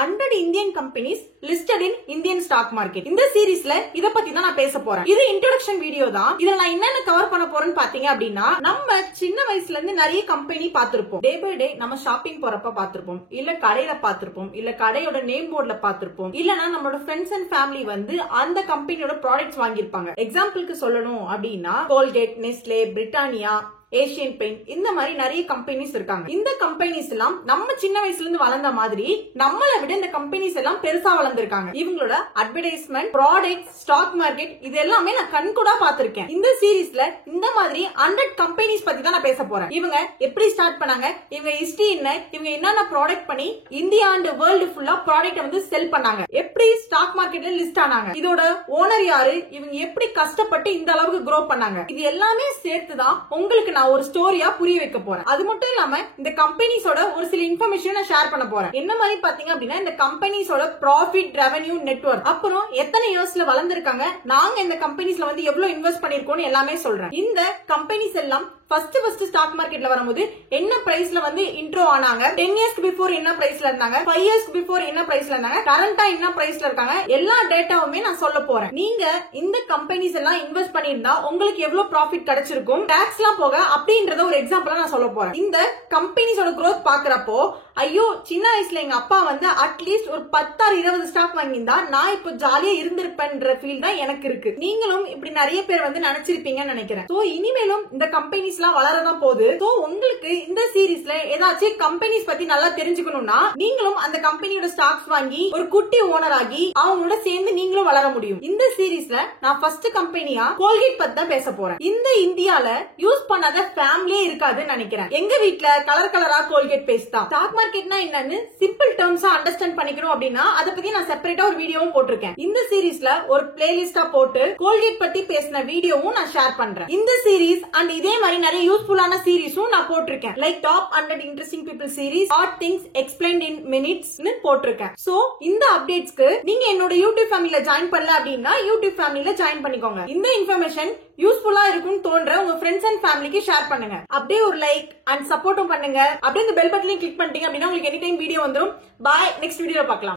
100 Indian companies listed in Indian stock market. இந்த சீரிஸ்ல இத பத்தி தான் நான் பேச போறேன். இது இன்ட்ரோடக்ஷன் வீடியோ தான். இதுல நான் என்னென்ன கவர் பண்ண போறேன்னு பாத்தீங்க அப்படின்னா, நம்ம சின்ன வயசுல இருந்து நிறைய கம்பெனி பாத்திருப்போம். டே பை டே நம்ம ஷாப்பிங் போறப்ப பாத்திருப்போம், இல்ல கடையில பாத்திருப்போம், இல்ல கடையோட நேம் போர்ட்ல பாத்திருப்போம், இல்லனா நம்மளோட ஃப்ரெண்ட்ஸ் அண்ட் ஃபேமிலி வந்து அந்த கம்பெனியோட ப்ராடக்ட்ஸ் வாங்கியிருப்பாங்க. எக்ஸாம்பிளுக்கு சொல்லணும் அப்படின்னா Colgate, Nestle, Britannia, Asian paint, இந்த மாதிரி நிறைய கம்பெனிஸ் இருக்காங்க. இந்த கம்பெனிஸ் எல்லாம் நம்ம சின்ன வயசுல இருந்து வளர்ந்த மாதிரி நம்மளை விட இந்த கம்பெனிஸ் எல்லாம் பெருசா வளர்ந்திருக்காங்க. இவங்களோட அட்வர்டைஸ்மெண்ட், ப்ராடக்ட்ஸ், ஸ்டாக் மார்க்கெட் இது எல்லாமே நான் கண்கூடா பாத்திருக்கேன். இந்த சீரீஸ்ல இந்த மாதிரி 100 கம்பெனிஸ் பத்தி தான் நான் பேச போறேன். இவங்க எப்படி ஸ்டார்ட் பண்ணாங்க, இவங்க ஹிஸ்டரி என்ன, இவங்க என்னென்ன ப்ராடக்ட் பண்ணி இந்தியா அண்ட் வேர்ல்டு ஃபுல்லா ப்ராடக்ட் வந்து செல் பண்ணாங்க, எப்படி ஸ்டாக் மார்க்கெட்ல லிஸ்ட் ஆனாங்க, இதோட ஓனர் யாரு, இவங்க எப்படி கஷ்டப்பட்டு இந்த அளவுக்கு க்ரோ பண்ணாங்க, இது எல்லாமே சேர்த்துதான் உங்களுக்கு ஒரு ஸ்டோரியா புரிய வைக்க போறேன். அது மட்டும் இல்லாம இந்த கம்பெனிஸோட ஒரு சில இன்ஃபர்மேஷன் நான் ஷேர் பண்ண போறேன். என்ன மாதிரி பாத்தீங்க அப்படின்னா, இந்த கம்பெனிஸோட ப்ராஃபிட், ரெவென்யூ, நெட்வொர்க், அப்புறம் எத்தனை இயர்ஸ்ல வளர்ந்திருக்காங்க, நாங்க இந்த கம்பெனிஸ்ல வந்து எவ்வளவு இன்வெஸ்ட் பண்ணிருக்கோம் எல்லாமே சொல்றேன். இந்த கம்பெனிஸ் எல்லாம் ஃபர்ஸ்ட் ஸ்டாக் மார்க்கெட்ல வரும்போது என்ன பிரைஸ்ல வந்து இன்ட்ரோ ஆனாங்க, 10 இயர்ஸ்க்கு பிஃபோர் என்ன பிரைஸ்ல இருந்தாங்க, 5 இயர்ஸ்க்கு பிஃபோர் என்ன பிரைஸ்ல இருந்தாங்க, கரண்டா என்ன பிரைஸ்ல இருக்காங்க, எல்லா டேட்டாவுமே நான் சொல்ல போறேன். நீங்க இந்த கம்பெனிஸ் எல்லாம் இன்வெஸ்ட் பண்ணிருந்தா உங்களுக்கு எவ்வளவு ப்ராஃபிட் கிடைச்சிருக்கும், டாக்ஸ் எல்லாம் போக அப்படின்றத ஒரு எக்ஸாம்பிளா நான் சொல்ல போறேன். இந்த கம்பெனிஸோட growth பாக்குறப்போ, ஐயோ சின்ன வயசுல எங்க அப்பா வந்து அட்லீஸ்ட் ஒரு 10-20 ஸ்டாக் வாங்கியிருந்தா நான் இப்போ ஜாலியா இருந்திருப்பேன்ற ஃபீல் தான் எனக்கு இருக்கு. நீங்களும் இப்படி நிறைய பேர் வந்து நினைச்சிருப்பீங்கன்னு நினைக்கிறேன். சோ இனிமேலும் இந்த கம்பெனிஸ் எல்லாம் வளரதான் போகுது. சோ உங்களுக்கு இந்த சீரீஸ்ல ஏதாச்சும் கம்பெனிஸ் பத்தி நல்லா தெரிஞ்சுக்கணும்னா நீங்களும் அந்த கம்பெனியோட ஸ்டாக்ஸ் வாங்கி ஒரு குட்டி ஓனர் ஆகி அவங்களோட சேர்ந்து நீங்களும் வளர முடியும். இந்த சீரீஸ்ல நான் ஃபர்ஸ்ட் கம்பெனியா கோல்கேட் பத்தி தான் பேச போறேன். இந்த இந்தியால யூஸ் பண்ணாத ஃபேமிலியே இருக்காதுன்னு நினைக்கிறேன். எங்க வீட்ல கலர் கலரா கோல்கேட் பேஸ்ட் தான். ஸ்டாக் மார்க்கெட்னா என்னன்னு சிம்பிள் டேர்ம்ஸா அண்டர்ஸ்டாண்ட் பண்ணிக்கணும் அப்படின்னா அதை பத்தி நான் செப்பரேட்டா ஒரு வீடியோவும் போட்டிருக்கேன். இந்த சீரீஸ்ல ஒரு பிளேலிஸ்டா போட்டு கோல்கேட் பத்தி பேசின வீடியோவும் நான் ஷேர் பண்றேன். இந்த சீரீஸ் அண்ட் இதே மாதிரி நிறைய யூஸ்ஃபுல்லான சீரீஸும் நான் போட்டிருக்கேன். Like top 100 interesting people series, hot things explained இன் மினிட்ஸ் போட்டிருக்கேன். சோ இந்த அப்டேட்ஸ்க்கு நீங்க என்னோட யூடியூப் ஃபேமிலில ஜாயின் பண்ணல அப்படின்னா யூடியூப் ஃபேமிலில ஜாயின் பண்ணிக்கோங்க. இந்த இன்ஃபர்மேஷன் யூஸ்ஃபுல்லா இருக்கும்னு தோன்ற உங்க ஃப்ரெண்ட்ஸ் அண்ட் ஃபேமிலிக்கு ஷேர் பண்ணுங்க. அப்படியே ஒரு லைக் அண்ட் சப்போர்ட்டும் பண்ணுங்க. அப்படியே இந்த பெல் பட்டனையும் கிளிக் பண்ணிட்டீங்க அப்படின்னா உங்களுக்கு எனி டைம் வீடியோ வந்துரும். பாய், நெக்ஸ்ட் வீடியோல பார்க்கலாம்.